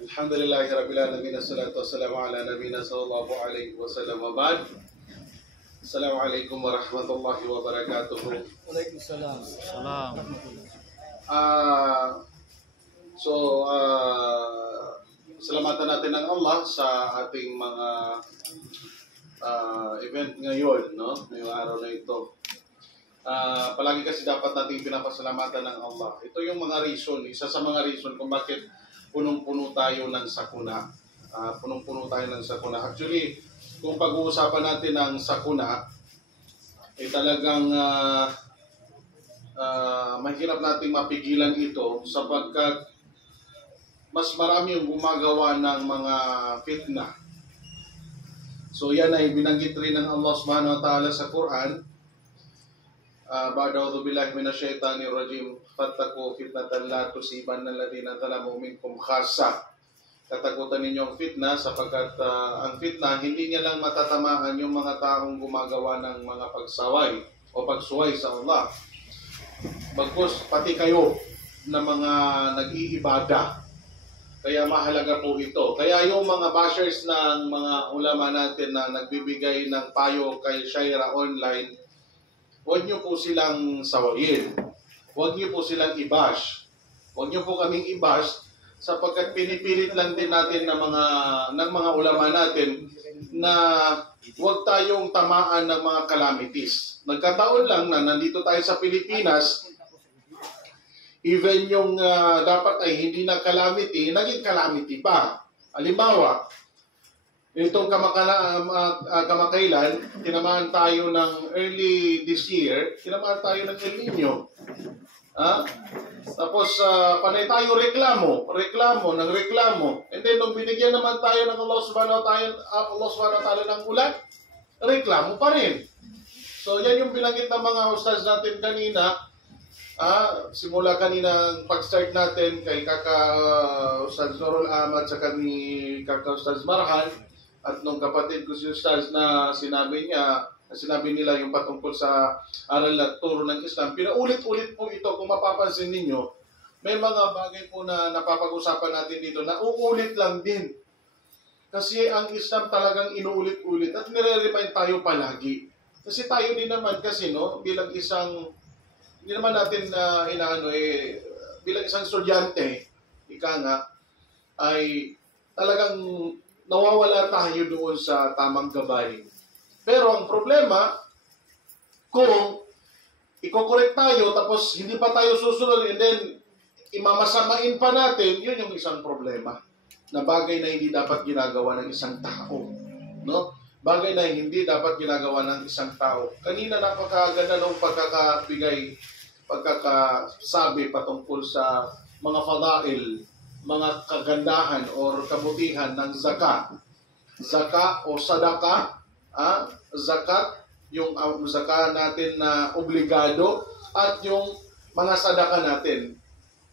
Alhamdulillahirabbil alamin, wassalatu wassalamu ala nabiyina sallallahu alaihi wasallam wa ba'd. Assalamualaikum warahmatullahi wabarakatuh. Waalaikumsalam. Salam. Salamatan natin ng Allah sa ating mga event ngayon, no? Ngayong araw na ito. Palagi kasi dapat nating pinapasalamatan ng Allah. Ito yung mga reason, isa sa mga reason kung bakit punong-puno tayo ng sakuna. Punong-puno tayo ng sakuna. Actually, kung pag-uusapan natin ng sakuna, ay talagang mahirap nating mapigilan ito sapagkat mas marami yung gumagawa ng mga fitna. So yan ay binanggit rin ng Allah subhanahu wa ta'ala sa Quran. Ba'da'udhu billahi minasyaitanir rajim, fattaqu fitnatan la tusibanna alladhina zalamu minkum khassa. Katakutan ninyo ang fitna sapagkat ang fitna hindi niya lang matatamaan yung mga taong gumagawa ng mga pagsaway o pagsuway sa Allah. Bagkus pati kayo na mga nag-iibada. Kaya mahalaga po ito. Kaya yung mga bashers ng mga ulama natin na nagbibigay ng payo kay Shaira online, huwag niyo po silang sawayin. Huwag niyo po silang i-bash. Huwag niyo po kaming i-bash sapagkat pinipilit lang din natin ng mga ulama natin na huwag tayong tamaan ng mga calamities. Nagkataon lang na nandito tayo sa Pilipinas, even yung dapat ay hindi na calamity, naging calamity pa. Halimbawa, itong kamakailan, tinamaan tayo ng early this year, tinamaan tayo ng El Nino. Tapos, panay tayo reklamo. And then, nung binigyan naman tayo ng Allah subhanahu wa ta'ala ng ulan, reklamo pa rin. So, yan yung binanggit ng mga ustaz natin kanina. Simula kanina pag-start natin kay Ustaz Zorul Ahmad sa ni Ustaz Marhan at nung kapatid ko si Ustaz na sinabi nila yung patungkol sa aral at turo ng Islam. Pinaulit-ulit po ito. Kung mapapansin ninyo, may mga bagay po na napapag-usapan natin dito na uulit lang din. Kasi ang Islam talagang inuulit-ulit at nire-remind tayo palagi. Kasi tayo din naman kasi, no, bilang isang, hindi naman natin bilang isang estudyante, ika nga, ay talagang nawawala tayo doon sa tamang gabay. Pero ang problema, kung iko-correct tayo tapos hindi pa tayo susunod and then imamasamain pa natin, yun yung isang problema na bagay na hindi dapat ginagawa ng isang tao. No? Bagay na hindi dapat ginagawa ng isang tao. Kanina napakaganda ng pagkakasabi patungkol sa mga fadail, mga kagandahan or kabutihan ng zakat. Zakat o sadaka, zakat, yung zakat natin na obligado at yung mga sadaka natin.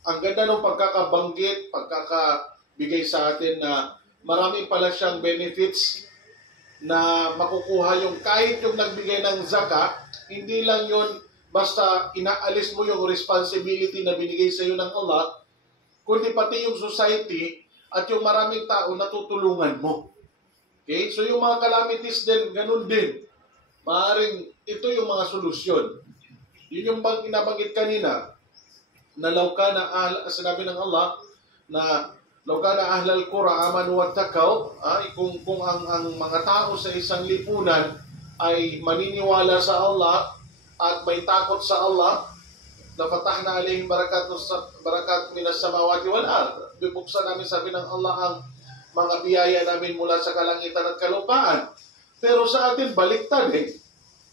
Ang ganda ng pagkakabanggit, pagkakabigay sa atin na marami pala siyang benefits na makukuha yung kahit yung nagbigay ng zakat, hindi lang yun basta inaalis mo yung responsibility na binigay sa iyo ng Allah, kundi pati yung society at yung maraming tao na tutulungan mo. Okay? So yung mga calamities din, ganun din. Maaaring ito yung mga solusyon. Yun yung inabanggit kanina na sinabi ng Allah na law kana ahlal qura amanu wattaqaw, kung ang mga tao sa isang lipunan ay maniniwala sa Allah at may takot sa Allah, nafatahna alayhim barakat minas samawati wal ard. Bubuksan namin, sabi ng Allah, ang mga biyaya namin mula sa kalangitan at kalupaan. Pero sa atin, baliktad eh.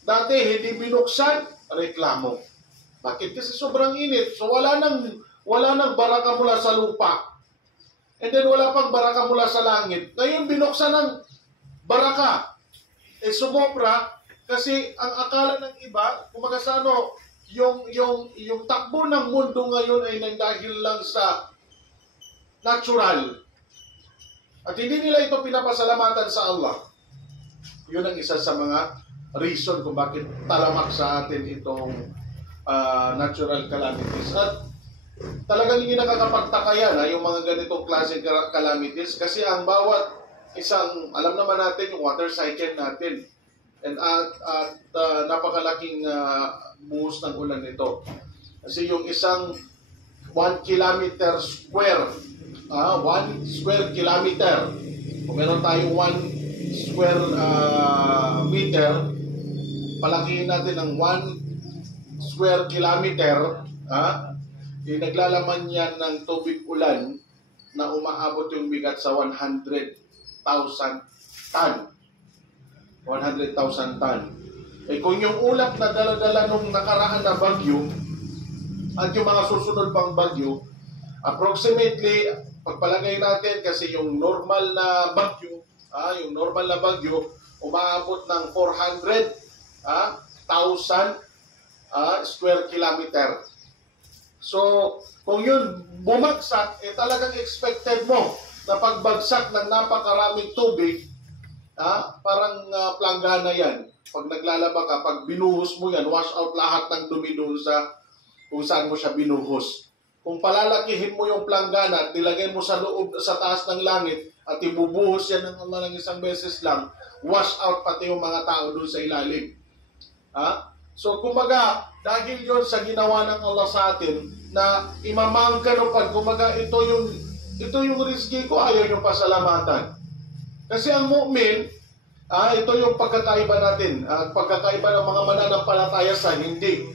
Dati, hindi binuksan, reklamo. Bakit? Kasi sobrang init. So wala nang baraka mula sa lupa. And then wala pang baraka mula sa langit. Ngayon, binuksan ng baraka. Sumobra, kasi ang akala ng iba, kumaga sa yung takbo ng mundo ngayon ay dahil lang sa natural. At hindi nila ito pinapasalamatan sa Allah. Yun ang isa sa mga reason kung bakit talamak sa atin itong natural calamities. At talagang hindi nakakapagtaka yan, yung mga ganitong klaseng calamities. Kasi ang bawat isang, alam naman natin yung water cycle natin. And napakalaking buhos ng ulan nito. Kasi yung isang 1 kilometer square, 1 square kilometer, kung meron tayong 1 square meter, palakihin natin ng 1 square kilometer, naglalaman yan ng tubig ulan na umaabot yung bigat sa 100,000 ton. 100,000 ton. Kung yung ulap na dala-dala nung nakaraan na bagyo at yung mga susunod pang bagyo, approximately, pagpalagay natin kasi yung normal na bagyo, umaabot ng 400,000 square kilometer. So, kung yun bumagsak, talagang expected mo na pagbagsak ng napakaraming tubig, parang planggana yan. Pag naglalaba ka, pag binuhos mo yan, wash out lahat ng dumi doon sa kung saan mo siya binuhos. Kung palalakihin mo yung planggana at nilagay mo sa loob, sa taas ng langit, at ibubuhos yan ng isang beses lang, wash out pati yung mga tao doon sa ilalim. So, kumbaga, dahil yon sa ginawa ng Allah sa atin, na imamangka no pag kumbaga, ito yung rizki ko, ayaw yung pasalamatan. Kasi ang mu'min, ito yung pagkakaiba natin, pagkakaiba ng mga mananampalataya sa hindi.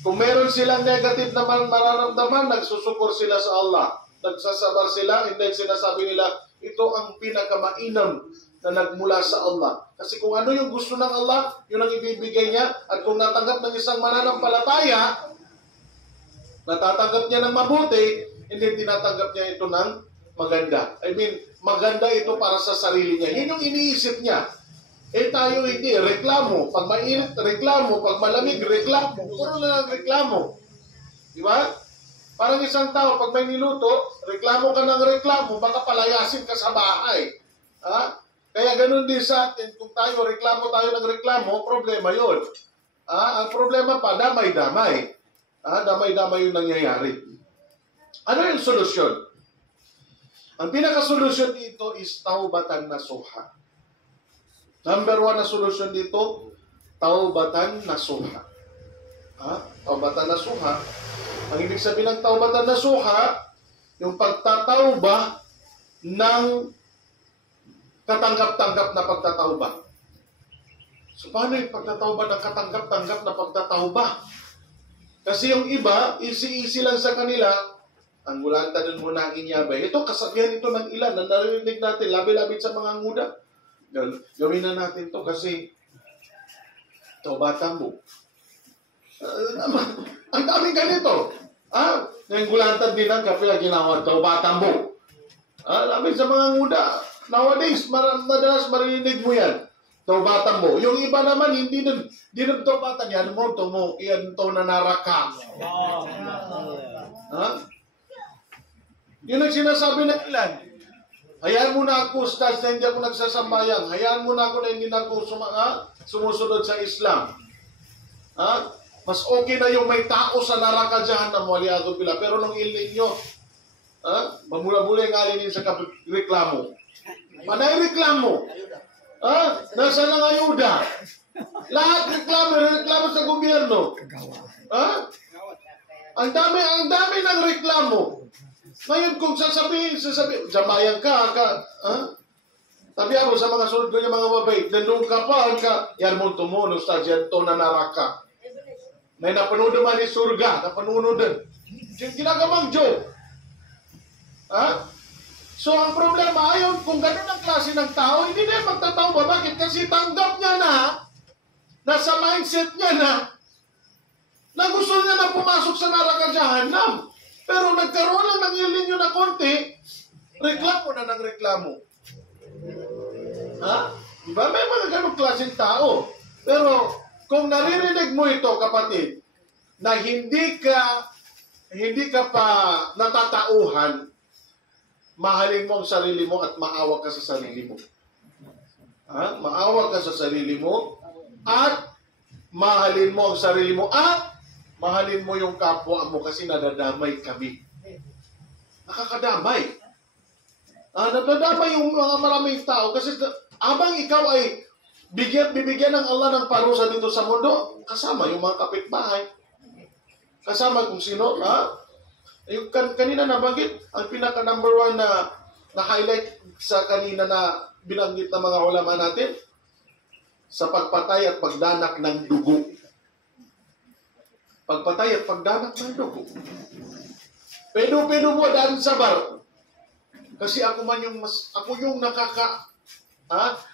Kung meron silang negative na mararamdaman, nagsusukor sila sa Allah. Nagsasabar sila, and then sinasabi nila, ito ang pinakamainam na nagmula sa Allah. Kasi kung ano yung gusto ng Allah, yun ang ibibigay niya. At kung natanggap ng isang mananampalataya, natatanggap niya ng mabuti, hindi tinatanggap niya ito ng maganda. I mean, maganda ito para sa sarili niya. Yun yung iniisip niya. Tayo hindi. Reklamo. Pag mainit, reklamo. Pag malamig, reklamo. Puro na lang reklamo. Di ba? Parang isang tao, pag may niluto, reklamo ka ng reklamo, baka palayasin ka sa bahay. Kaya ganun din sa atin, kung tayo reklamo tayo ng reklamo, problema yun. Ang problema pa, damay-damay. Damay-damay yung nangyayari. Ano yung solusyon? Ang pinaka-solusyon dito is taubatan nasuha. Number 1 na solusyon dito, taubatan nasuha. Taubatan nasuha. Ang ibig sabihin ng taubatan nasuha, yung pagtatauba ng katanggap-tanggap na pagtatauba. So, paano yung pagtatauba ng katanggap-tanggap na pagtatauba? Kasi yung iba, easy-easy lang sa kanila, ang gulanta dun muna ang inyabay. Ito, kasabihan ito ng ilan na narinig natin, labi-labit sa mga nguda. Gawin na natin to kasi taubatan mo. Ang daming ganito. Yung gulanta din ang kapila ginawa, taubatan mo. Labit sa mga nguda. Nowadays, madalas marinig mo yan. Taubatan mo. Yung iba naman, hindi na taubatan. Yan mo, iyan to na naraka. Yun ang sinasabi ng ilan. Hayaan mo na ako, Ustaz, na hindi ako nagsasambayang. Hayaan mo na ako na hindi na ako sumusunod sa Islam. Mas okay na yung may tao sa neraka Jahannam, waliyadu billah. Pero nung ilin nyo, mamula-mula yung alinin sa reklamo. Panay reklamo. Nasa nang ayuda. Lahat reklamo sa gobyerno. Ang dami ng reklamo. Ngayon, kung sasabihin, jamayan ka, tabi ako sa mga sunod ko niya mga mabait, nandun ka pa, yan mo tumuno, Ustaz, yan to na naraka. May napanood naman ni Surga, napanood din. Ginagamang joke. So, ang problema, ayon, kung ganun ang klase ng tao, hindi na yung magtatauba. Bakit? Kasi tanggap niya na, nasa mindset niya na gusto niya na pumasok sa neraka Jahannam. Pero nagkaroon lang ng ilinyo na konti, reklamo na ng reklamo. Diba? May mga ganong klaseng tao. Pero kung naririnig mo ito, kapatid, na hindi ka pa natatauhan, mahalin mo ang sarili mo at maawa ka sa sarili mo. Maawa ka sa sarili mo at mahalin mo ang sarili mo at Mahalin mo yung kapwa mo kasi nadadamay kami. Nakakadamay. Nadadamay yung mga maraming tao kasi habang ikaw ay bibigyan ng Allah ng parusa dito sa mundo, kasama yung mga kapitbahay. Kasama kung sino, yung kanina nabanggit, ang pinaka number one na highlight sa kanina na binanggit ng mga ulama natin, sa pagpatay at pagdanak ng dugo. Pagpatay at pagdanak ng dugo. Pedo mo daan sa bar. Kasi ako yung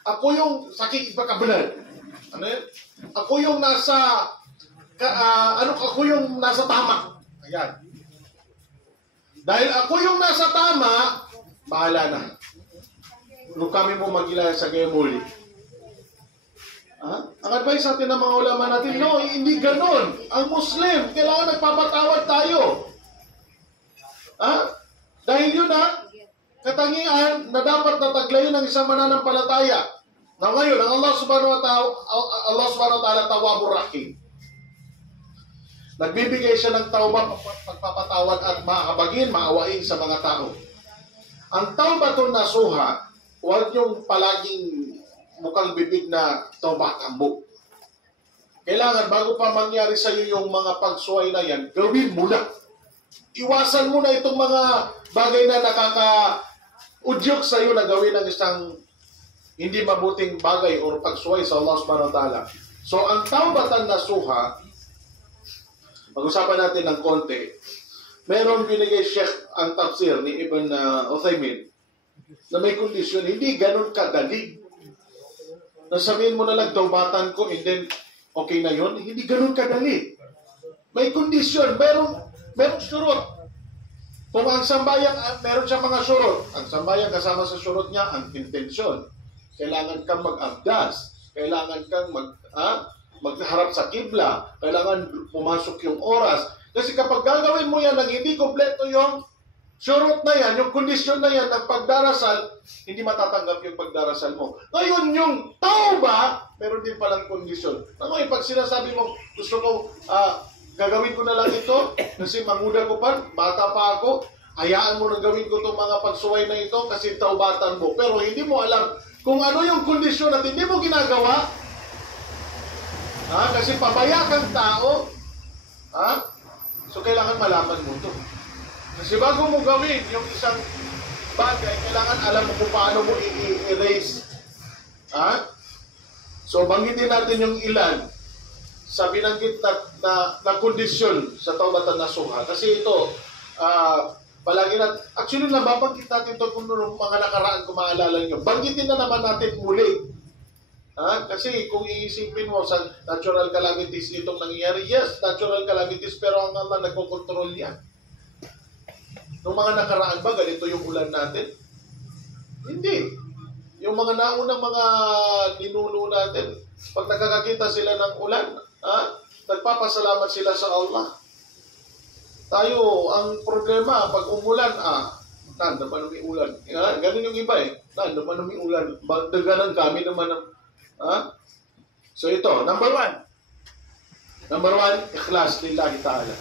ako yung sakit ipakabalan. Ano yan? Ako yung ako yung nasa tama. Ayan. Dahil ako yung nasa tama, bahala na. Kung kami mo magilala sa gayon muli. Ang advice natin ng mga ulama natin, no, hindi ganon. Ang Muslim, kailangan nagpapatawad tayo. Dahil yun katangian na dapat nataglayin ng isang mananampalataya. Na ngayon, ang Allah subhanahu wa ta'ala tawwabur rahim. Nagbibigay siya ng tawbah, pagpapatawad at mahabagin, maawain sa mga tao. Ang tawbatun nasuha, huwag yung palaging mukhang bibig na tawbah kambo. Kailangan bago pa mangyari sa iyo yung mga pagsuway na yan, gawin mo na. Iwasan mo na itong mga bagay na nakaka-udyok sa iyo na gawin ng isang hindi mabuting bagay o pagsuway sa Allah subhanahu wa ta'ala. So, ang tawbatan nasuha, mag-usapan natin ng konti. Meron binigay Sheikh ang tafsir ni Ibn Uthaymin na may kondisyon, hindi ganun kadali. Nasabihin mo na lang, taubatan ko, and then, okay na yun. Hindi ganun kadali. May kondisyon, merong surot. Kung ang sambayan, meron siyang mga surot. Ang sambayan, kasama sa surot niya, ang intensyon. Kailangan kang mag-abdas. Kailangan kang magharap sa kibla. Kailangan pumasok yung oras. Kasi kapag gagawin mo yan, nang hindi kompleto yung surot na yan, yung kondisyon na yan ng pagdarasal, hindi matatanggap yung pagdarasal mo. Ngayon, yung tauba, meron din palang kondisyon. Ngayon, pag sinasabi mo, gusto ko, gagawin ko na lang ito, kasi manguda ko pa, bata pa ako, hayaan mo na gawin ko itong mga pagsuway na ito, kasi taubatan mo. Pero hindi mo alam kung ano yung kondisyon at hindi mo ginagawa, kasi pabaya kang tao, so kailangan malaman mo ito. Kasi bago mo gawin yung isang bagay, kailangan alam mo kung paano mo i-erase. So, banggitin natin yung ilan sa binanggit na kondisyon sa taubatan nasuha. Kasi ito, palagi actually nababanggit natin ito kung mga nakaraan kung maalala nyo. Banggitin na naman natin muli. Kasi kung iisipin mo sa natural calamities itong nangyayari, yes, natural calamities, pero ang Allah nagkokontrol yan. Nung mga nakaraan ba, ganito yung ulan natin? Hindi. Yung mga naunang mga ninuno natin, pag nakakakita sila ng ulan, nagpapasalamat sila sa Allah. Tayo, ang problema, pag umulan, naman may ulan. Ganun yung iba naman may ulan. Daganan kami naman. So ito, number one. Number one, ikhlas lillahi ta'ala.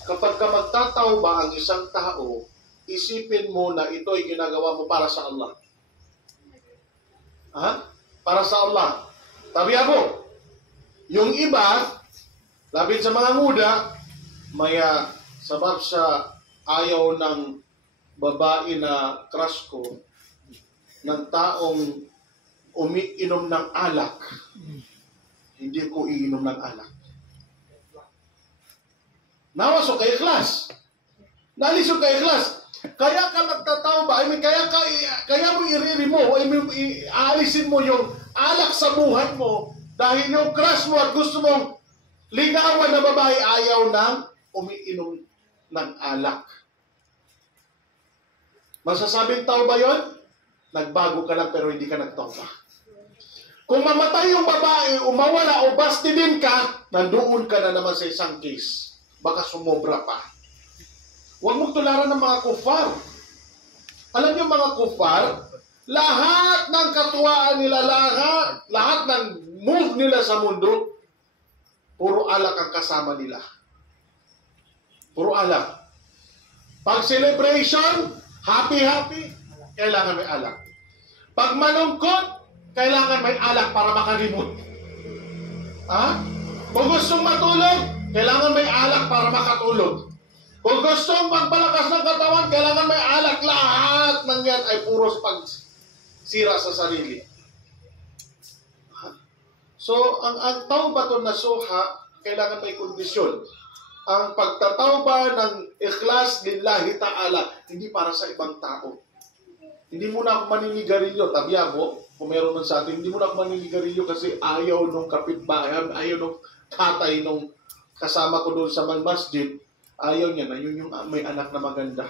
Kapag ka magtatawba ang isang tao, isipin mo na ito ay ginagawa mo para sa Allah. Para sa Allah. Tabi ako. Yung iba, labit sa mga nguda, maya sabab sa ayaw ng babae na crush ko, ng taong umiinom ng alak, hindi ko iinom ng alak. Nawasok kay ikhlas. Nalisok kay ikhlas. Kaya ka nagtatawba, kaya mo i-remove, aalisin mo yung alak sa buhay mo dahil yung crush mo at gusto mong ligawan na babae ayaw ng umiinom ng alak. Masasabing tawba yon? Nagbago ka lang pero hindi ka nagtawba. Kung mamatay yung babae, umawala o bastidin ka, nandoon ka na naman sa isang case. Baka sumobra pa. Huwag mong tularan ng mga kufar. Alam niyo mga kufar, lahat ng katuwaan nila, lahat ng move nila sa mundo, puro alak ang kasama nila. Puro alak. Pag celebration, happy-happy, kailangan may alak. Pag malungkot, kailangan may alak para makalimot. Kung gustong matulog, kailangan may alak para makatulog. Kung gustong magpalakas ng katawan, kailangan may alak. Lahat ng yan ay puro pagsira sa sarili. So, ang tawba na suha, kailangan may kondisyon. Ang pagtatawba ng ikhlas lillahi ta'ala, hindi para sa ibang tao. Hindi mo na ako maninigarilyo, tabiya mo, kung meron man sa atin, hindi mo na ako maninigarilyo kasi ayaw nung kapitbahay, ayaw nung tatay nung kasama ko doon sa masjid, ayaw niya na yun yung may anak na maganda.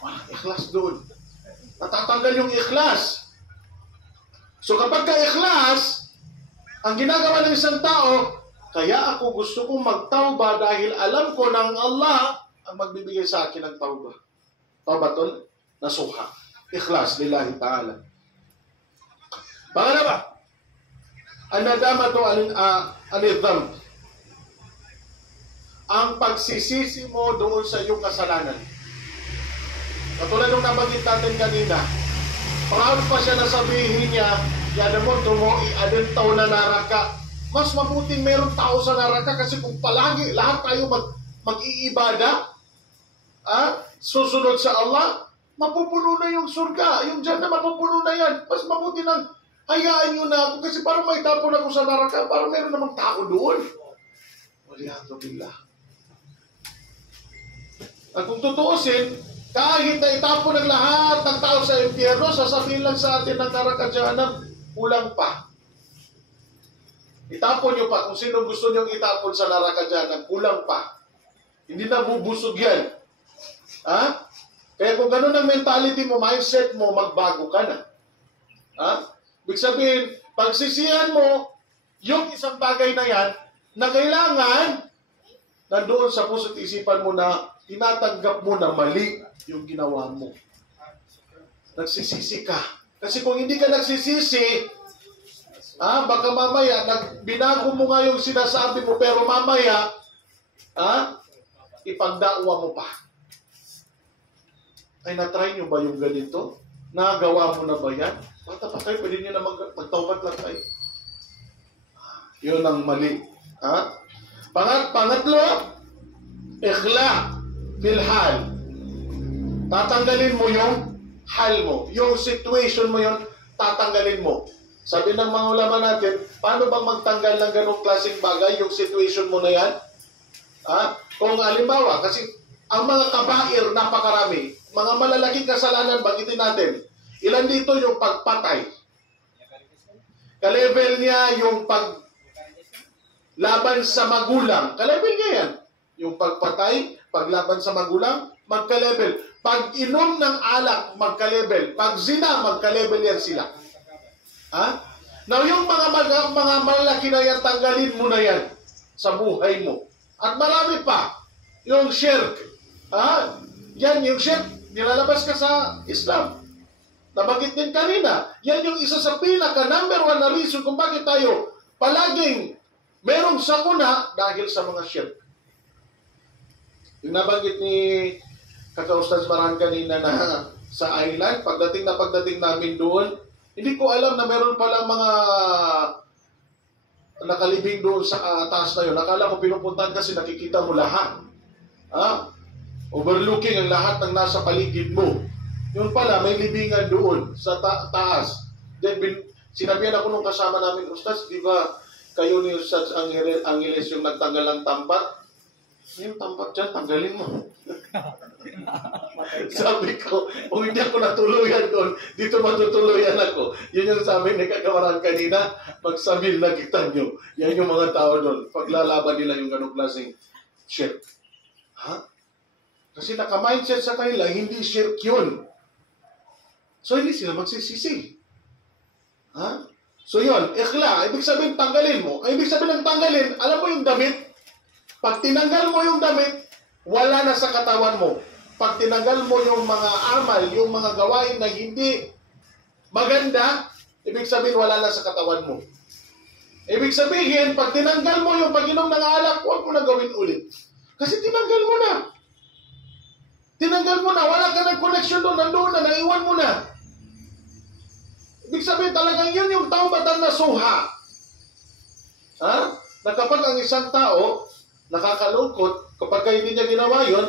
Walang ikhlas doon. Natatanggal yung ikhlas. So kapag ka-ikhlas, ang ginagawa ng isang tao, kaya ako gusto kong magtawba dahil alam ko ng Allah ang magbibigay sa akin ng tawba. Tawbatun nasuha. Ikhlas lillahi ta'ala. Pangalawa, an-nadamatu anidhamb. Ang pagsisisi mo doon sa iyong kasalanan. Katulad nung nabanggit natin kanina, proud pa siya na sabihin niya, yan mo, tumu'i adentaw na naraka. Mas mabuting meron tao sa naraka kasi kung palagi lahat tayo mag-iibada, susunod sa Allah, mapupuno na yung surga. Yung dyan na mapupuno na yan. Mas mabuti nang hayaan nyo na ako kasi parang may tapon ako sa naraka, parang meron namang tao doon. Waliyahatu billah. At kung tutuusin, kahit na itapon ng lahat ng tao sa impyerno, sasabihin lang sa atin ng naraka jahanam, kulang pa. Itapon nyo pa. Kung sino gusto nyo itapon sa naraka jahanam, kulang pa. Hindi na bubusog yan. Kaya kung ganun ang mentality mo, mindset mo, magbago ka na. Ibig sabihin, pagsisihan mo, yung isang bagay na yan, na kailangan, nandoon sa puso't isipan mo na tinatanggap mo na mali yung ginawa mo. Nagsisisi ka. Kasi kung hindi ka nagsisisi, baka mamaya, binago mo nga yung sinasabi mo, pero mamaya, ipagdakwa mo pa. Ay, na-try nyo ba yung ganito? Nagawa mo na ba yan? Bata pa kayo, pwede nyo na magtawbat lang kayo. Yun ang mali. Pangatlo, ikhla fil hal. Tatanggalin mo yung hal mo. Yung situation mo yun, tatanggalin mo. Sabi ng mga ulama natin, paano bang magtanggal ng ganong klaseng bagay, yung situation mo na yan? Kung halimbawa, kasi ang mga kabair, napakarami. Mga malalaking kasalanan, bagitin natin. Ilan dito yung pagpatay? Ka-level niya yung paglaban sa magulang. Ka-level niya yan. Yung pagpatay, paglaban sa magulang, magka-level. Pag-inom ng alak, magka-level. Pag-zina, magka-level yan sila. Now, yung mga malaki na yan, tanggalin mo na yan sa buhay mo. At marami pa. Yung shirk. Yan, yung shirk, nilalabas ka sa Islam. Nabanggit din kanina. Yan yung isa sa pinaka number one na reason kung bakit tayo palaging merong sakuna dahil sa mga shirk. Yung nabanggit ni Kaka-Ustaz Maran kanina na sa island, pagdating namin doon, hindi ko alam na meron palang mga nakalibing doon sa taas na yun. Nakala ko pinupuntahan kasi nakikita mo lahat. Overlooking ang lahat ng nasa paligid mo. Yun pala, may libingan doon sa taas. Then, sinabihan ako nung kasama namin, Ustaz, di ba kayo ni Ustaz Angeles yung nagtanggal ng tampat? Yung tampat dyan, tanggalin mo. Sabi ko, kung hindi ako natuluyan doon, dito matutuluyan ako. Yun yung sabi ni Kakawaran kanina, magsabil na kita nyo. Yan yung mga tao doon. Paglalaban nila yung ganong klaseng shirk. Kasi naka-mindset sa kanila, hindi shirk yun. So, hindi sila magsisisi. So, yun, ikhla. Ibig sabihin, tanggalin mo. Ibig sabihin ng tanggalin, alam mo yung damit? Pag tinanggal mo yung damit, wala na sa katawan mo. Pag tinanggal mo yung mga amal, yung mga gawain na hindi maganda, ibig sabihin wala na sa katawan mo. Ibig sabihin, pag tinanggal mo yung pag-inom ng alak, huwag mo na gawin ulit. Kasi tinanggal mo na. Tinanggal mo na, wala ka ng connection doon, nandoon na, naiwan mo na. Ibig sabihin talagang yun yung taubatan na suha. Ha? Na kapag ang isang tao, nakakalungkot, kapag hindi niya ginawa yun,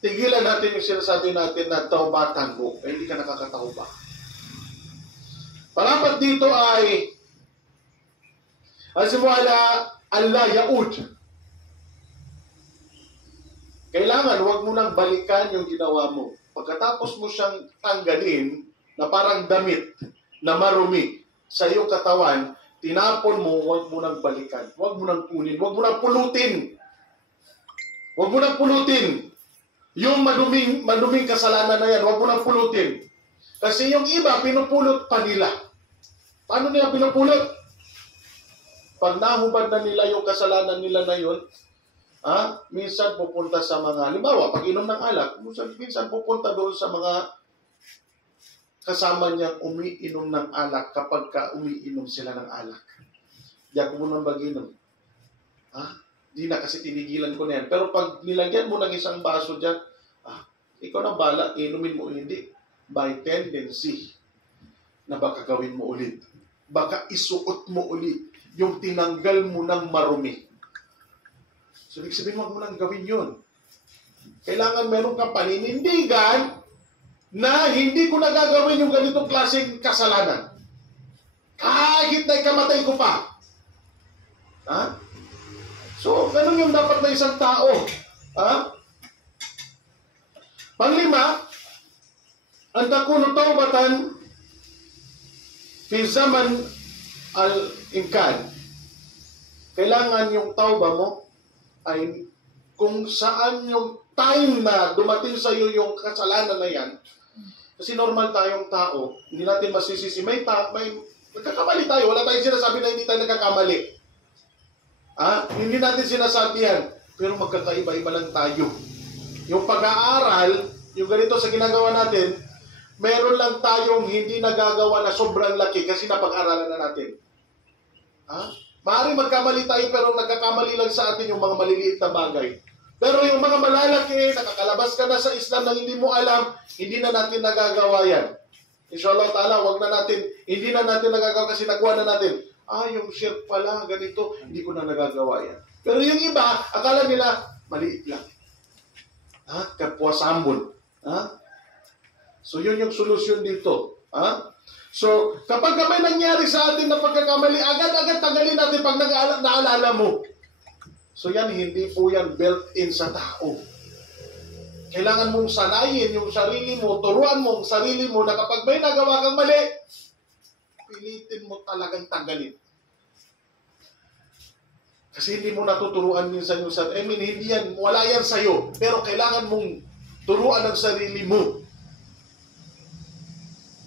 tigilan natin yung sinasabi natin na taubatan mo, hindi ka nakakatauba. Palapat dito ay Azimwala Allah Yaud. Kailangan, huwag mo nang balikan yung ginawa mo. Pagkatapos mo siyang tanggalin na parang damit na marumi sa iyong katawan, tinapon mo, huwag mo nang balikan. Huwag mo nang kunin. Huwag mo nang pulutin. Huwag mo nang pulutin. Yung maduming kasalanan na yan, huwag mo nang pulutin. Kasi yung iba, pinupulot pa nila. Paano nila pinupulot? Pag nahubad na nila yung kasalanan nila na yun, minsan pupunta sa mga, halimbawa, pag inom ng alak, minsan pupunta doon sa mga kasama niyang umiinom ng alak kapag umiinom sila ng alak. Di ako mo nang mag-inom. Di na kasi tinigilan ko na yan. Pero pag nilagyan mo ng isang baso dyan, ikaw na bala, inumin mo hindi. By tendency na baka gawin mo ulit. Baka isuot mo ulit yung tinanggal mo ng marumi. So, ibig sabihin, huwag mo nang gawin yun. Kailangan meron kang paninindigan na hindi ko nagagawin yung ganitong klaseng kasalanan. Kahit na ikamatay ko pa. So, ganun yung dapat na isang tao. Panglima, ang takunu taubatan fi zaman al-imkan. Kailangan yung tauba mo ay kung saan yung time na dumating sa iyo yung kasalanan na yan. Kasi normal tayong tao, hindi natin masisisi. May nagkakamali tayo. Wala tayong sinasabi na hindi tayo nagkakamali. Hindi natin sinasabi yan. Pero magkakaiba-iba lang tayo. Yung pag-aaral, yung ganito sa ginagawa natin, meron lang tayong hindi nagagawa na sobrang laki kasi napag-aralan na natin. Maaaring magkamali tayo pero nagkakamali lang sa atin yung mga maliliit na bagay. Pero yung mga malalaki, nakakalabas ka na sa Islam na hindi mo alam, hindi na natin nagagawa yan. Inshallah ta'ala, hindi na natin nagagawa kasi nagawa na natin. Yung shirk pala, ganito, hindi ko na nagagawa yan. Pero yung iba, akala nila, maliit lang. Kapwa sambon. So yun yung solusyon dito. So, kapag may nangyari sa atin na pagkakamali, agad-agad tanggalin natin pag naalala mo. So yan, hindi po yan built-in sa tao. Kailangan mong sanayin yung sarili mo, turuan mo ang sarili mo na kapag may nagawa kang mali, pilitin mo talagang tanggalin. Kasi hindi mo natuturuan minsan yung sarili. Hindi yan, wala yan sa'yo. Pero kailangan mong turuan ang sarili mo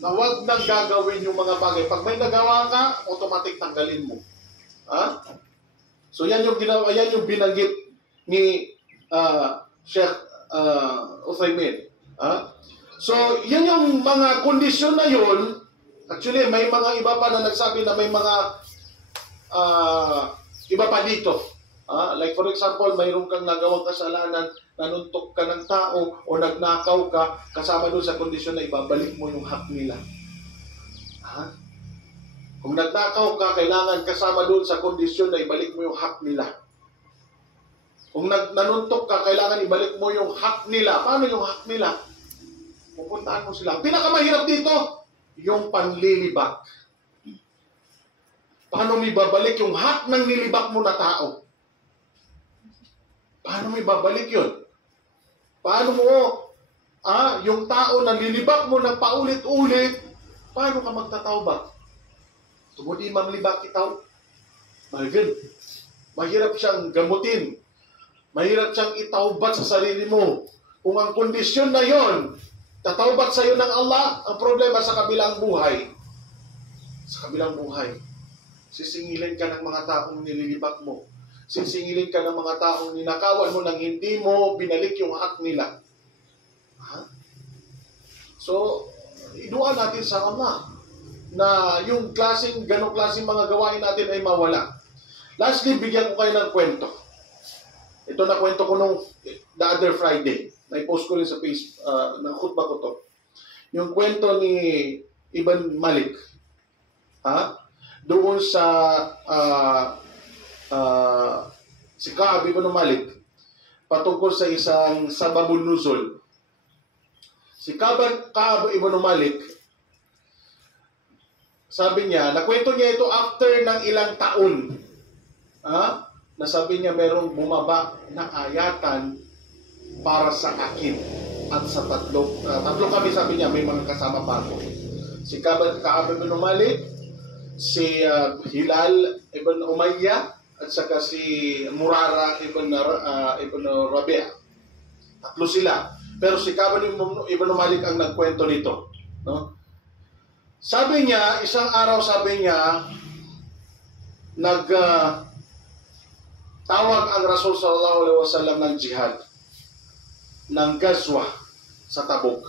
na huwag nang gagawin yung mga bagay. Pag may nagawa ka, automatic tanggalin mo. So yan yung ginawa, yan yung binanggit ni Sheikh Uthaymin. So yan yung mga kondisyon na yun. Actually, may mga iba pa na nagsabi na may mga iba pa dito. Like for example, mayroon kang nagawang kasalanan, nanuntok ka ng tao o nagnakaw ka, kasama doon sa kondisyon na ibabalik mo yung hak nila. Kung nagnakaw ka, kailangan kasama doon sa kondisyon na ibalik mo yung hak nila. Kung nanuntok ka, kailangan ibalik mo yung hak nila. Paano yung hak nila? Pupuntaan mo sila. Pinakamahirap dito, yung panlilibak. Paano mo ibabalik yung hak ng nilibak mo na tao? Paano mo ibabalik yun? Paano mo, yung tao na nilibak mo na paulit-ulit, paano ka magtatawbak? Tumudi mamlibak itaw. Mahirap siyang gamutin. Mahirap siyang itaubat sa sarili mo. Kung ang kondisyon na yon, tataubat sa iyo ng Allah, ang problema sa kabilang buhay. Sa kabilang buhay. Sisingilin ka ng mga taong nililibak mo. Sisingilin ka ng mga taong ninakawan mo nang hindi mo binalik yung hak nila. So, idua natin sa Allah na yung ganong klaseng mga gawain natin ay mawala. Lastly, bigyan ko kayo ng kwento. Ito na kwento ko nung the other Friday. Na-post ko rin sa Facebook, ng khutbah ko to. Yung kwento ni Ibn Malik. Doon sa si Ka'ab Ibn Malik patungkol sa isang sababun nuzul. Si Ka'ab Ibn Malik, sabi niya, nakwento niya ito after ng ilang taon. Na sabi niya merong bumaba na ayatan para sa akin. At sa tatlo kami, sabi niya, may mga kasama pa ako. Si Ka'ab Ibn Malik, si Hilal Ibn Umayyah, at saka si Murara Ibn Rabi'a. Tatlo sila. Pero si Ka'ab Ibn Malik ang nagkwento nito. No? Sabi niya, isang araw tawag ang Rasul sallallahu alaihi wasallam ng jihad, ng gazwa sa Tabuk.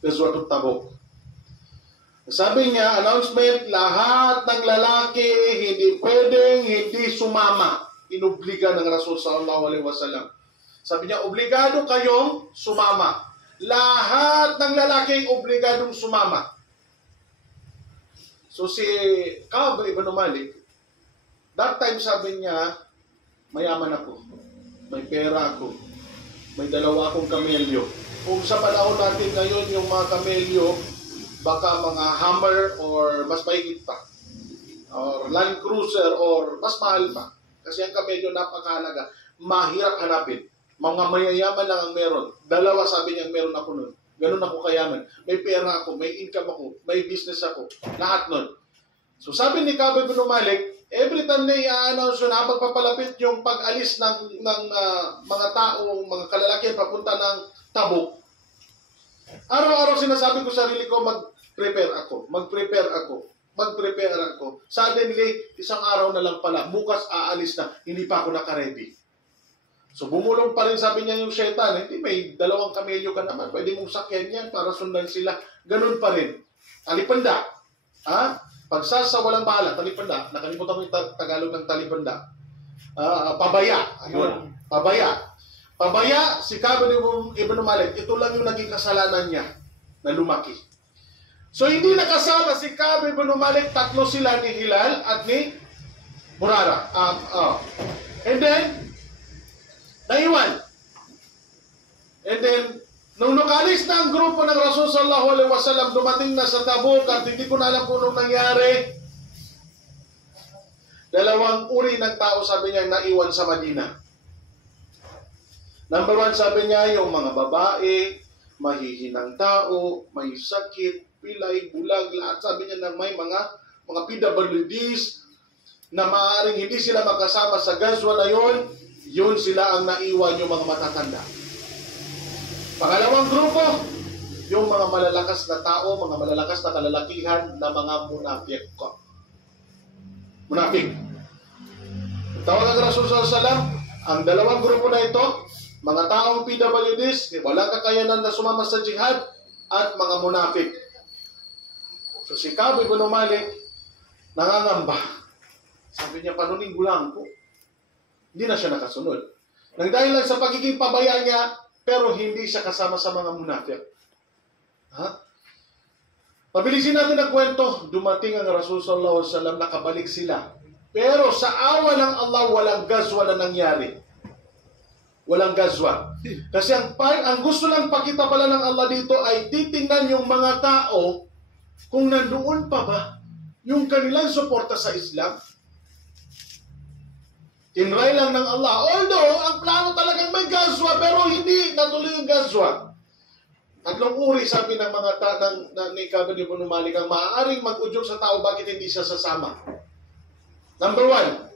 Gazwa to Tabuk. Sabi niya, announcement, lahat ng lalaki hindi sumama. Inubliga ng Rasul sallallahu alaihi wasallam. Sabi niya, obligado kayong sumama. Lahat ng lalaki obligadong sumama. So si Ka'ab Ibn Malik, that time sabi niya, mayaman ako, may pera ako, may dalawa akong kamelyo. Kung sa panahon natin ngayon, yung mga kamelyo, baka mga Hummer or mas mahigit pa, or Land Cruiser or mas mahal pa. Kasi ang kamelyo napakahalaga, mahirap hanapin. Mga mayayaman lang ang meron. Dalawa sabi niya meron ako nun. Ganun ako kayaman. May pera ako, may income ako, may business ako. Lahat nun. So sabi ni Ka'ab Ibn Malik, every time na i-announce yun, habang papalapit yung pag-alis ng mga taong, mga kalalakihan papunta ng Tabuk, araw-araw sinasabi ko sarili ko, mag-prepare ako. Suddenly, isang araw na lang pala, bukas aalis na, hindi pa ako nakaready. So bumulong pa rin, sabi niya yung syaitan, hindi, may dalawang kamelyo ka naman, pwede mong sakyan yan para sundan sila. Ganun pa rin. Talipanda. Pagsasawalang bahala, talipanda. Nakalimutan ko yung Tagalog ng talipanda. Pabaya. Ayun. Pabaya, si Ka'ab Ibn Malik, ito lang yung naging kasalanan niya na lumaki. So hindi nakasama si Ka'ab Ibn Malik, tatlo sila ni Hilal at ni Murara. And then, naiwan. And then, nung nakalis na ang grupo ng Rasul sallallahu alaihi wasallam, dumating na sa Tabuk at hindi ko na alam kung anong nangyari. Dalawang uri ng tao, sabi niya, naiwan sa Madina. Number one, sabi niya, yung mga babae, mahihinang tao, may sakit, pilay, bulag, lahat. Sabi niya na may mga PWDs na maaaring hindi sila makasama sa gazwa na yun sila ang naiwan, yung mga matatanda. Pangalawang grupo, yung mga malalakas na tao, mga malalakas na kalalakihan na mga munafik. Tawag ang Rasul sallallahu alaihi wasallam, ang dalawang grupo na ito, mga taong PWDs, walang kakayanan na sumama sa jihad, at mga munafik. So si Ka'ab Ibn Malik, nangangamba. Sabi niya, panunin gulang ko. Hindi na siya nakasunod. Nang dahil lang sa pagiging pabaya niya, pero hindi siya kasama sa mga munafik. Pabilisin natin ang kwento. Dumating ang Rasul sallallahu alaihi wasallam, nakabalik sila. Pero sa awa ng Allah, walang gazwa na nangyari. Walang gazwa. Kasi ang gusto lang pakita pala ng Allah dito ay titingnan yung mga tao kung nandoon pa ba yung kanilang suporta sa Islam. Tinry lang ng Allah. Although, ang plano talagang may gazwa, pero hindi natuloy yung gazwa. Tatlong uri, sabi ng mga ni Ka'ab Ibn Malik, ang maaaring mag-udyok sa tao, bakit hindi siya sasama? Number one,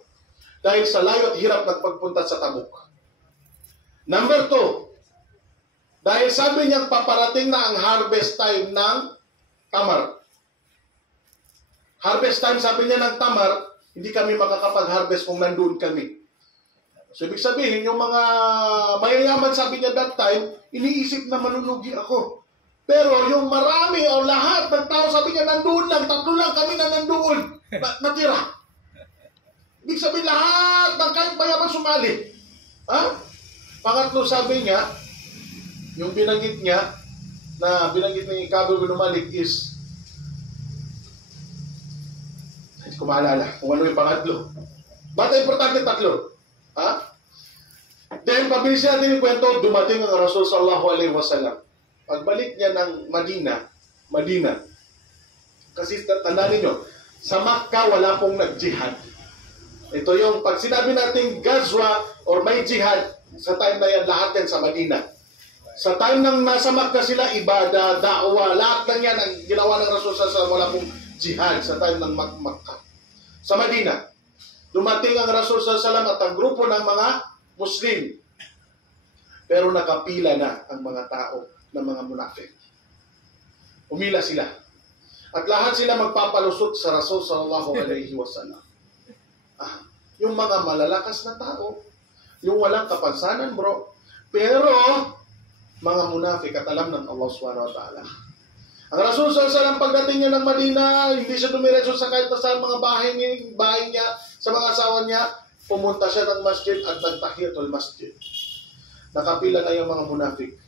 dahil sa layo at hirap nagpagpunta sa Tabuk. Number two, dahil sabi niyang paparating na ang harvest time ng tamar. Harvest time, sabi niya ng tamar, hindi kami makakapag-harvest kung nandun kami. So, ibig sabihin, yung mga mayayaman, sabi niya that time, iniisip na manulugi ako. Pero yung marami o lahat ng tao, sabi niya, nandoon lang, 3 lang kami na nandoon, natira. Ibig sabihin lahat ng kahit mayaman sumali. Ha? Pangatlo, sabi niya, yung binanggit niya, na binanggit ni Kabir bin Malik is, hindi ko maalala kung ano yung pangatlo. Bata importante 3. Ha? Then, pabilis natin yung kwento, dumating ang Rasul sallallahu alaihi wasallam. Pagbalik niya ng Madina, kasi tandaan niyo, sa Makkah wala pong nag-jihad. Ito yung, pag sinabi natin gazwa or may jihad, sa time na yan, lahat yan sa Madina. Sa time nang nasa Makkah sila, ibada, da'wa, lahat ng yan ang ginawa ng Rasul sallallahu alaihi wasallam, wala pong jihad sa time ng Makkah. Sa Madina, dumating ang Rasul sallallahu alaihi wasallam at ang grupo ng mga Muslim. Pero nakapila na ang mga tao ng mga munafik. Umila sila. At lahat sila magpapalusot sa Rasul sallallahu alaihi wasallam. Yung mga malalakas na tao, yung walang kapansanan, bro. Pero, mga munafik at alam ng Allah subhanahu wa ta'ala. Ang Rasul sallallahu alaihi wasallam pagdating niya ng Madina, hindi siya dumiretso sa kahit na saan mga bahay niya, sa mga asawa niya, pumunta siya ng masjid at nagtahiyatul masjid. Nakapila na yung mga munafik.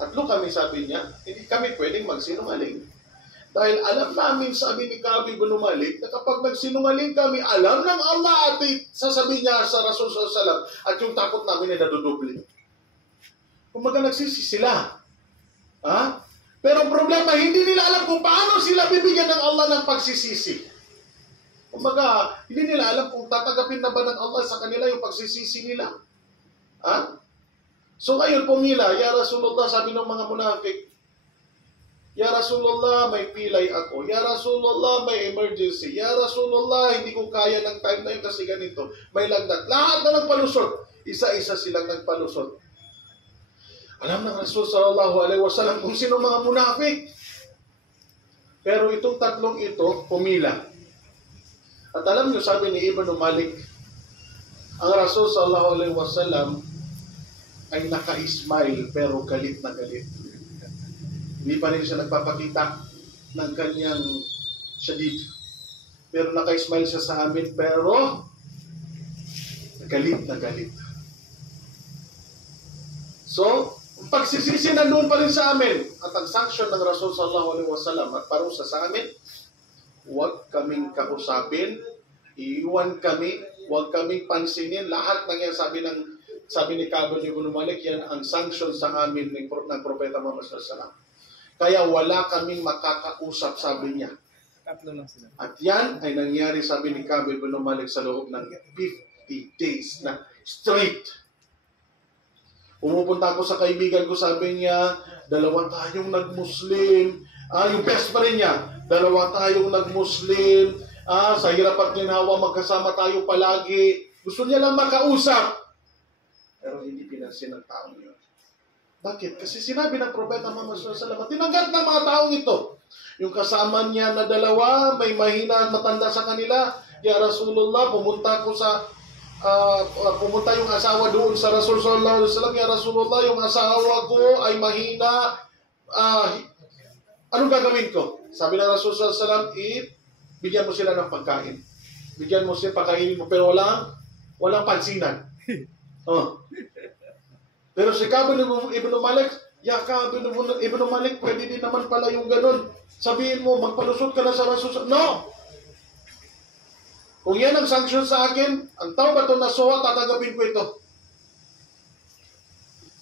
3 kami, sabi niya, hindi kami pwedeng magsinungaling. Dahil alam namin, sabi ni Kabir bin Malik, na kapag nagsinungaling kami, alam ng Allah at sasabihin niya sa Rasul sallallahu alaihi wasallam at yung takot namin ay nadudubli. Kumaga nagsisi sila. Ha? Pero ang problema, hindi nila alam kung paano sila bibigyan ng Allah ng pagsisisi. Kumaga, hindi nila alam kung tatanggapin na ba ng Allah sa kanila yung pagsisisi nila. Ha? So ngayon pumila, Ya Rasulullah, sabi ng mga munafik, Ya Rasulullah, may pilay ako. Ya Rasulullah, may emergency. Ya Rasulullah, hindi ko kaya ng time na yun kasi ganito. May lagnat. Lahat na nagpalusot. Isa-isa silang nagpalusot. Alam ng Rasul sallallahu alaihi wasallam kung sino mga munafik. Pero itong 3 ito, pumila. At alam niyo, sabi ni Ibn Malik, ang Rasul sallallahu alaihi wasallam ay naka-smile pero galit na galit. Hindi pa rin siya nagpapakita ng kanyang shadid. Pero naka-smile siya sa amin pero galit na galit. So, ang pagsisisi nandun pa rin sa amin. At ang sanction ng Rasul sallallahu alaihi wasallam at parusa sa amin, huwag kaming kausapin, iiwan kami, huwag kaming pansinin. Lahat ng yan, sabi ni Kabir bin Malik, yan ang sanction sa amin ng Propeta Muhammad sallallahu alaihi wasallam. Kaya wala kaming makakausap, sabi niya. 3 lang sila. At yan ay nangyari, sabi ni Kabir bin Malik, sa loob ng 50 days na straight. Pumupunta ako sa kaibigan ko, sabi niya, 2 tayong nag-Muslim. Yung best pa rin niya, 2 tayong nag-Muslim. Sa hirap at ginawa, magkasama tayo palagi. Gusto niya lang makausap. Pero hindi pinansin ng taong yun. Bakit? Kasi sinabi ng Propeta Muhammad sallallahu alaihi wasallam, tinanggap ng mga taong ito. Yung kasama niya na 2, may mahina at matanda sa kanila. Ya Rasulullah, pumunta yung asawa doon sa Rasul sallallahu alaihi wasallam. Ya Rasulullah, yung asawa ko ay mahina. Anong gagawin ko? Sabi ng Rasul sallallahu alaihi wasallam, bigyan mo sila ng pagkain. Bigyan mo sila, pagkainin mo, pero walang pansinan. Pero si Kabir Ibn Malik, Kabir Ibn Malik, pwede din naman pala yung ganun. Sabihin mo, magpalusot ka na sa Rasul. No! Kung yan ang sanction sa akin, ang tawbah nasuha, tatanggapin ko ito.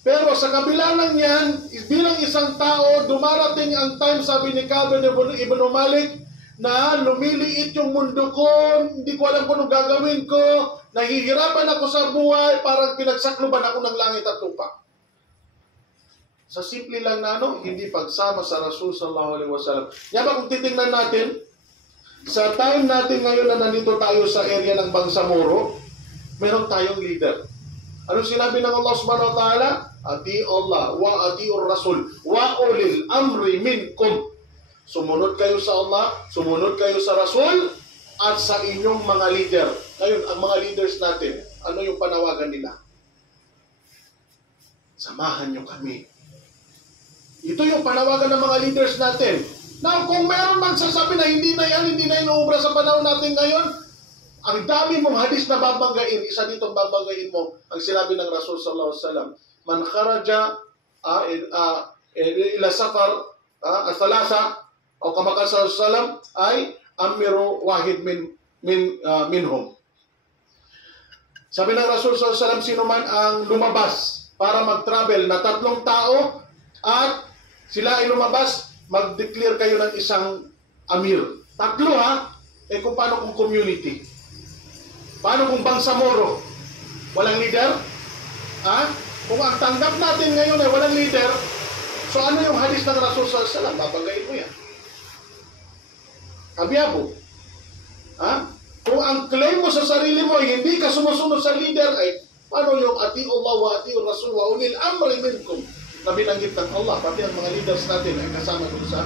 Pero sa kabila lang yan, bilang isang tao, dumarating ang time, sabi ni Kabir Ibn Malik, na lumiliit yung mundo ko, hindi ko alam kung anong gagawin ko, nahihirapan ako sa buhay, parang pinagsakluban ako ng langit at lupa. Sa simple lang na hindi pagsama sa Rasul sallallahu alaihi wasallam. Yan ba kung titingnan natin, sa time natin ngayon na nandito tayo sa area ng Bangsamoro, meron tayong leader. Anong sinabi ng Allah subhanahu wa ta'ala? Ati Allah wa atiur Rasul wa ulil amri minkum. Sumunod kayo sa Allah, sumunod kayo sa Rasul, at sa inyong mga leader. Ngayon, ang mga leaders natin, ano yung panawagan nila? Samahan nyo kami. Ito yung panawagan ng mga leaders natin. Now, kung meron magsasabi na hindi na yan inuubra sa panahon natin ngayon, ang dami mong hadis na babanggain, isa ditong babanggain mo, ang sinabi ng Rasul sallallahu alaihi wasallam, man kharaja ila safar thalasa o kama sallallahu alaihi wasallam ay amiru wahid minhum. Sabi ng Rasul sallallahu alaihi wasallam, sino man ang lumabas para mag-travel na 3 tao at sila ay lumabas, mag-declare kayo ng isang amir. 3 ha? Eh kung paano kung community? Paano kung bangsamoro? Walang leader? Ha? Kung ang tanggap natin ngayon ay walang leader, so ano yung hadis ng Rasul sallallahu alaihi wasallam? Babagayin mo yan. Kabiyabo. Ha? Kung ang claim mo sa sarili mo ay hindi ka sumusunod sa leader, ay paano yung ati'u Allah wa ati'u Rasul wa ulil amri minkum na binanggit ng Allah, pati ang mga leaders natin ay kasama doon sa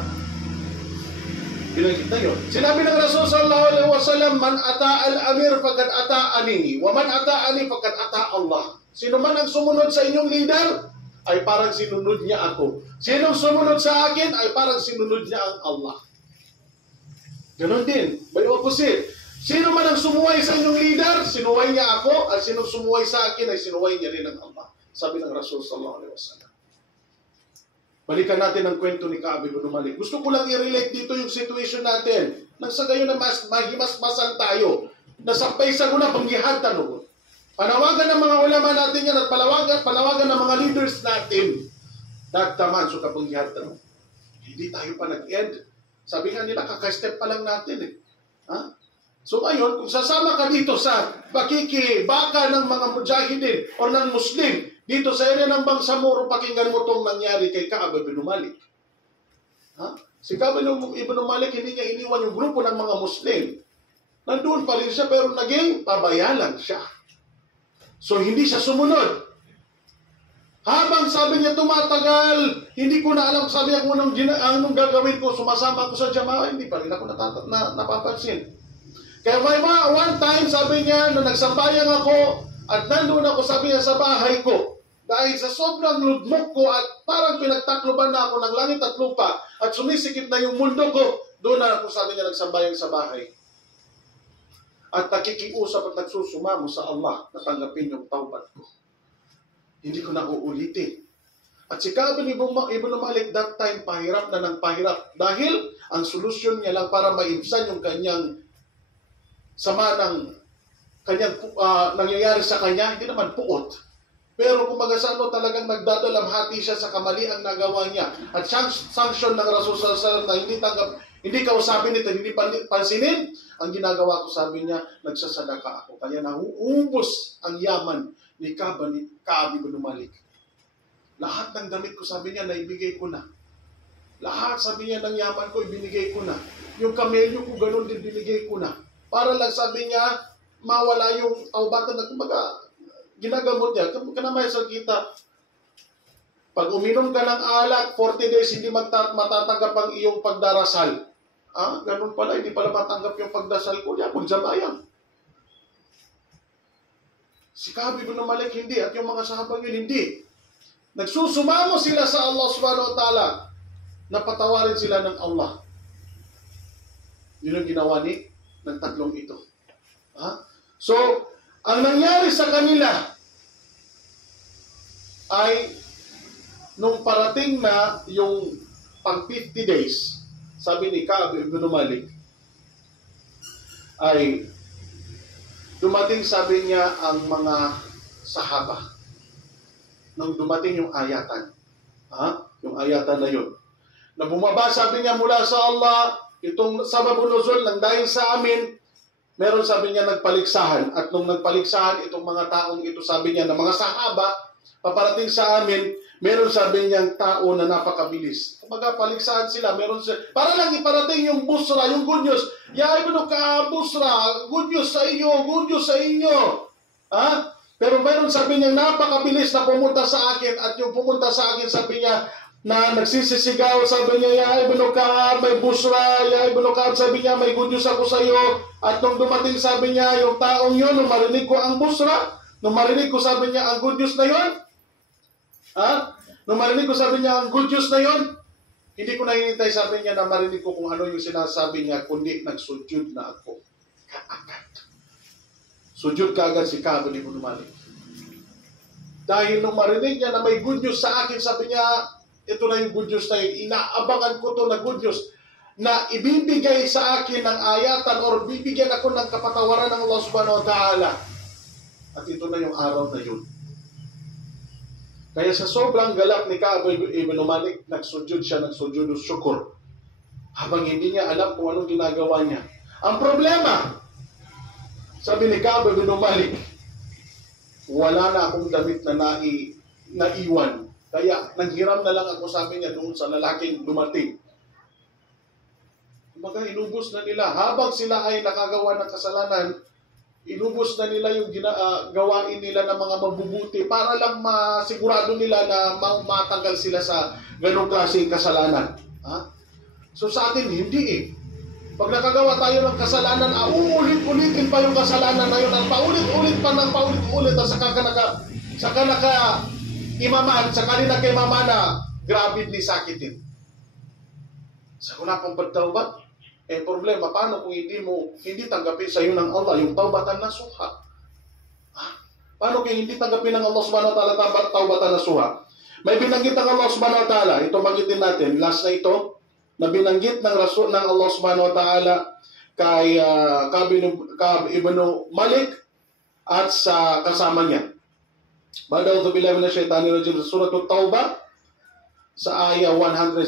binanggit na yun. Sinabi ng Rasul sallallahu alaihi wasallam, man ata al-amir faqad ata'ani, wa man ata'ani faqad ata Allah. Sino man ang sumunod sa inyong leader, ay parang sinunod niya ako. Sino sumunod sa akin, ay parang sinunod niya ang Allah. Ganon din, by opposite. Sino man ang sumuway sa inyong leader, sinuway niya ako, at sino sumuway sa akin, ay sinuway niya rin ang Allah. Sabi ng Rasul sallallahu alaihi wasallam. Balikan natin ang kwento ni Ka'ab ibn Malik. Gusto ko lang i-relate dito yung situation natin. Nang sa gayon na mahimasmasan tayo. Nasampay sa guna panggihad tanong. Panawagan ng mga ulama natin yan at panawagan ng mga leaders natin. Dagtaman so kapanggihad tanong. Hindi tayo pa nag-end. Sabi nga nila, kaka-step pa lang natin eh. Ha? So ngayon, kung sasama ka dito sa pakikibaka ng mga mujahidin o ng Muslim, dito sa area ng Bangsamoro, pakinggan mo itong nangyari kay Ka'ab ibn Malik. Ha? Si Ka'ab ibn Malik, hindi niya iniwan yung grupo ng mga Muslim. Nandun pa rin siya, pero naging pabayalan siya. So, hindi siya sumunod. Habang sabi niya tumatagal, hindi ko na alam, sabi niya kung anong gagawin ko, sumasama ko sa jamaah, hindi pa rin ako napapansin. Kaya may one time, sabi niya, na nagsambayang ako, at nandun ako, sabi niya, sa bahay ko. Dahil sa sobrang lugmok ko at parang pinagtakloban na ako ng langit at lupa at sumisikip na yung mundo ko, doon na ako, sabi niya, nagsambayang sa bahay. At nakikiusap at nagsusumamo sa Allah na tanggapin yung tawbad ko. Hindi ko na uulitin. At si Ka'ab ibn Malik that time pahirap na ng pahirap dahil ang solusyon niya lang para maibsan yung kanyang sama ng kanyang nangyayari sa kanya, hindi naman puot. Pero kung magasano talagang nagdadalamhati siya sa kamaliang nagawa niya at sanction ng Rasul sallallahu alaihi wasallam na hindi tanggap, hindi kausapin nito, hindi pansinin, ang ginagawa ko, sabi niya, nagsasadaka ako. Kaya nauubos ang yaman ni Ka'ab ibn Malik. Lahat ng damit ko, sabi niya, naibigay ko na. Lahat, sabi niya, ng yaman ko, ibinigay ko na. Yung kamelyo ko, ganun din binigay ko na. Para lang, sabi niya, mawala yung taubatan na, kumbaga, ginagamot niya. Kanamay sa kita, pag uminom ka ng alak, 40 days, hindi matatanggap ang iyong pagdarasal. Ganun pala, hindi pala matanggap yung pagdasal ko niya, magjabayang. Si Ka'ab ibn Malik, hindi. At yung mga sahabang yun, hindi. Nagsusumamo sila sa Allah subhanahu wa ta'ala na patawarin sila ng Allah. Yun ang ginawa ng tatlong ito. So, ang nangyari sa kanila ay nung parating na yung pang 50 days, sabi ni Ka'ab ibn Malik, ay dumating, sabi niya, ang mga sahaba. Nung dumating yung ayatan. Yung ayatan na yun. Na bumaba, sabi niya, mula sa Allah, itong sababun nuzul ng dahil sa amin, meron, sabi niya, nagpaligsahan. At nung nagpaligsahan, itong mga taong ito, sabi niya, na mga sahaba, paparating sa amin, meron, sabi niya, tao na napakabilis. Kumbaga, paligsahan sila, meron sila, para lang iparating yung busra, yung good news. Ya ibn Ka'ab, busra, good news sa inyo, good news sa inyo. Pero meron, sabi niya, napakabilis na pumunta sa akin, at yung pumunta sa akin, sabi niya, na nagsisisigaw, sabi niya, ya ibn Ka'ab, may busra, ya ibn Ka'ab, sabi niya, may good news ako sa iyo. At nung dumating, sabi niya, yung taong yun, nung marinig ko ang busra, nung marinig ko, sabi niya, ang good news na yun, Nung marinig ko, sabi niya, ang good news na yon, hindi ko nahihintay, sabi niya, na marinig ko kung ano yung sinasabi niya, kundi nagsudyod na ako. Kaagad. Sudyod kaagad si Ka'b ibn Malik. Dahil nung marinig niya na may good news sa akin, sabi niya, ito na yung good news na yun. Inaabangan ko to na good news na ibibigay sa akin ng ayatan or bibigyan ako ng kapatawaran ng Allah subhanahu wa ta'ala. At ito na yung araw na yun. Kaya sa sobrang galak ni Ka'b ibn Malik, nagsudyod siya, nagsudyod syukur. Habang hindi niya alam kung anong ginagawa niya. Ang problema, sabi ni Ka'b ibn Malik, wala na akong damit na naiwan. Kaya nanghiram na lang ako, sabi niya, doon sa lalaking dumating. Kumbaga, inubos na nila. Habang sila ay nakagawa ng kasalanan, inubos na nila yung gawain nila ng mga mabubuti para lang masigurado nila na matanggal sila sa ganong klaseng kasalanan. Ha? So sa atin, hindi eh. Pag nakagawa tayo ng kasalanan, uulit-ulitin pa yung kasalanan na yun at paulit-ulit pa ng paulit-ulit at saka nila kay mama na grabe ni sakitin. Sa kuna pong pagtawbat, problema, paano kung hindi tanggapin sa iyo ng Allah yung tawbatan nasuha? Paano kung hindi tanggapin ng Allah subhanahu wa ta'ala tawbatan nasuha? May binanggit ng Allah subhanahu wa ta'ala, ito banggitin natin, last na ito, na binanggit ng Rasul ng Allah subhanahu wa ta'ala kay Ka'b ibn Malik at sa kasama niya. Ba'da'udhu billahi minasyaitanir rajim, sa Surah At-Taubah, sa aya 117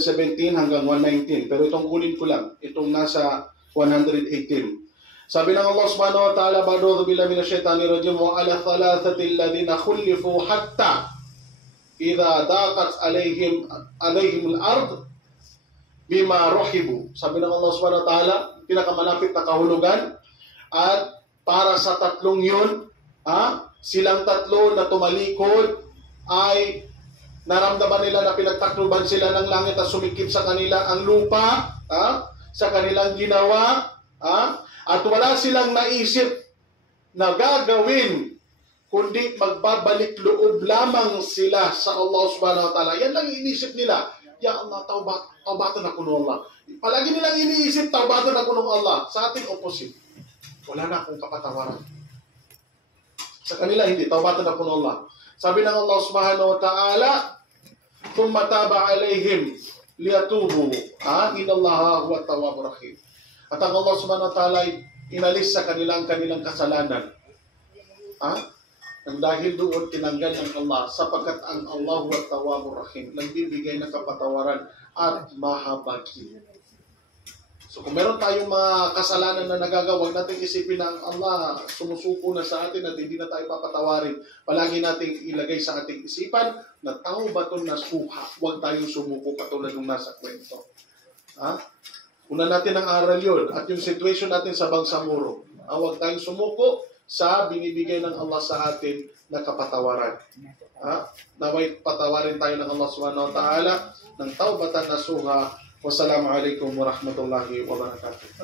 hanggang 119. Pero itong kunin ko lang, itong nasa 118. Sabi ng Allah subhanahu wa ta'ala, ba'da'udhu billahi minasyaitanir rajim, wa ala thalathati alladhina khulifu hatta idha daqat alayhim al-ard bima ruhibu. Sabi ng Allah subhanahu wa ta'ala, pinakamalapit na kahulugan, at para sa tatlong yun, silang tatlo na tumalikod ay naramdaman nila na pinagtakluban sila ng langit at sumikip sa kanila ang lupa, sa kanilang ginawa, at wala silang naisip na gagawin kundi magbabalik loob lamang sila sa Allah subhanahu wa ta'ala. Yan lang inisip nila. Ya Allah, taubatan ako ng Allah. Palagi nilang iniisip, taubatan ako ng Allah. Sa ating opposite, wala na akong kapatawaran. Sa kanila hindi, taubatan ako ng Allah. Sabi ng Allah subhanahu wa ta'ala, thumma taba alayhim liyatubu, inallaha huwa tawwabur rahim. At ang Allah subhanahu wa ta'ala inalis sa kanilang kasalanan. Nang dahil doon tinanggal ng Allah, sapagkat ang Allah huwa tawwabur rahim, nagbibigay ng kapatawaran at mahabagin. So kung meron tayong mga kasalanan na nagagawa, huwag natin isipin na ang Allah sumusuko na sa atin at hindi na tayo papatawarin. Palagi nating ilagay sa ating isipan na taubatun nasuha. Huwag tayong sumuko katulad ng nasa kwento. Una natin ang aral yun at yung situation natin sa Bangsamoro. Huwag tayong sumuko sa binibigay ng Allah sa atin na kapatawaran. Naway patawarin tayo ng Allah subhanahu wa ta'ala ng taubatan nasuha. Wassalamualaikum warahmatullahi wabarakatuh.